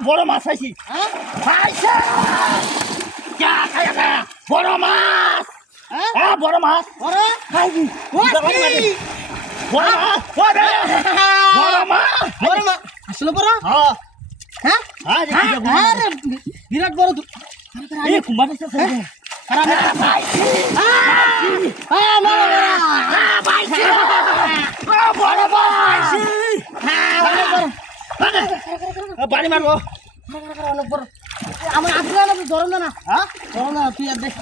বড় মাছ খাইছি খাইছে বড় মাছ বড় মাছ খাইছি বড় মাছ বড় মাছ আসলে বড় হ্যাঁ আরে বিরাট বড় এই কুমার আছে বাড়ি মারবো আমার আপনার ধরো না হ্যাঁ ধরো না তুই আর দেখ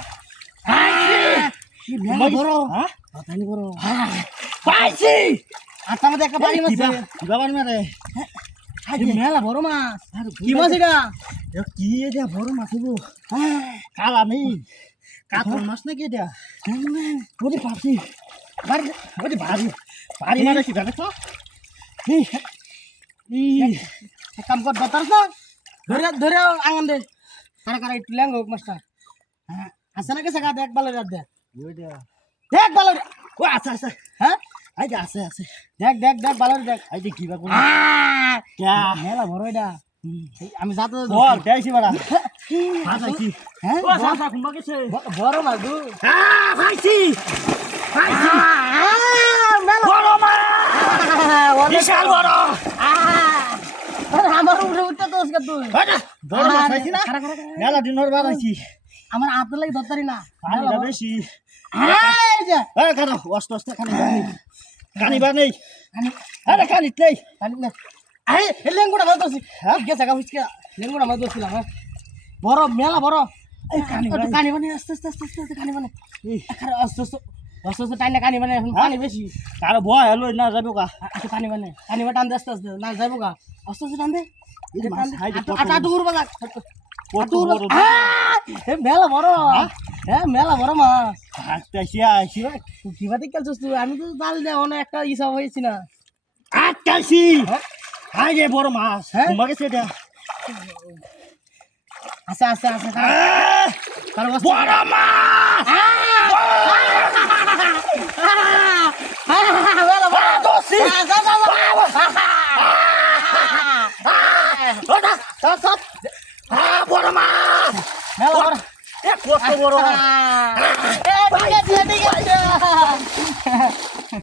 বড় বড় পাইছি আচ্ছা আমাদের একটা বাড়ি মাছ বাড়ি মারে মেলা বড় মাছ কি মাছ এটা কি এটা বড় মাছ গো কালা নেই কাতল মাছ নাকি এটা ওরে পাচ্ছি বাড়ি ওরে বাড়ি বাড়ি মারে কি জানে তো কাম কর দতার না ধরে ধরে আঙান দে কারা কারা একটু ল্যাঙ্গ মাছটা হ্যাঁ আছে না কেসে দেখ ভালো রাত দেখ দেখ ভালো ও আচ্ছা আচ্ছা হ্যাঁ এই যে আছে আছে দেখ দেখ দেখ ভালো দেখ এই যে কি বা কোন মেলা বড় এটা আমি যাতে বল দেইছি বাড়া পাইছি হ্যাঁ ও সাসা কুম্বা গেছে বড় মাছ দু পাইছি পাইছি বড় মাছ বিশাল বড় আমার উপরে উঠতে তো ওসকে তুই বড় মাছ পাইছি না মেলা দিনের বার আইছি আমার হাতের লাগি ধরতারি না পানিটা বেশি এই যে এই কানো ওয়াস্ত ওয়াস্ত কানি বা নেই আরে কানি নেই কানি না এই লেঙ্গুড়া মাছ ধরছি হ্যাঁ গেছে গা হুচকে লেঙ্গুড়া মাছ ধরছিলাম হ্যাঁ বড় মেলা বড় এই কানি বানি আস্তে আস্তে আস্তে আস্তে কানি বানি আরে আস্তে আস্তে আস্তে আস্তে টাইনা কানি বানি এখন পানি বেশি কারো ভয় হলো না যাবো কা আচ্ছা পানি বানি টান দে আস্তে আস্তে না যাবো গা আস্তে আস্তে টান দে আটা দূর বাজা মেলা বড় হ্যাঁ মেলা বড় মাছ আইছি আইছি কিবা দেখতে তুই আমি তো জাল দে অনেক একটা হিসাব হয়েছি না আইছি হাই রে বড় মাছ কুম্বা গেছে এটা আছে আছে আছে কারো বড় মাছ মেলা বড় দোষী বড় মাছ মেলা বড় কত বড় ঠিক আছে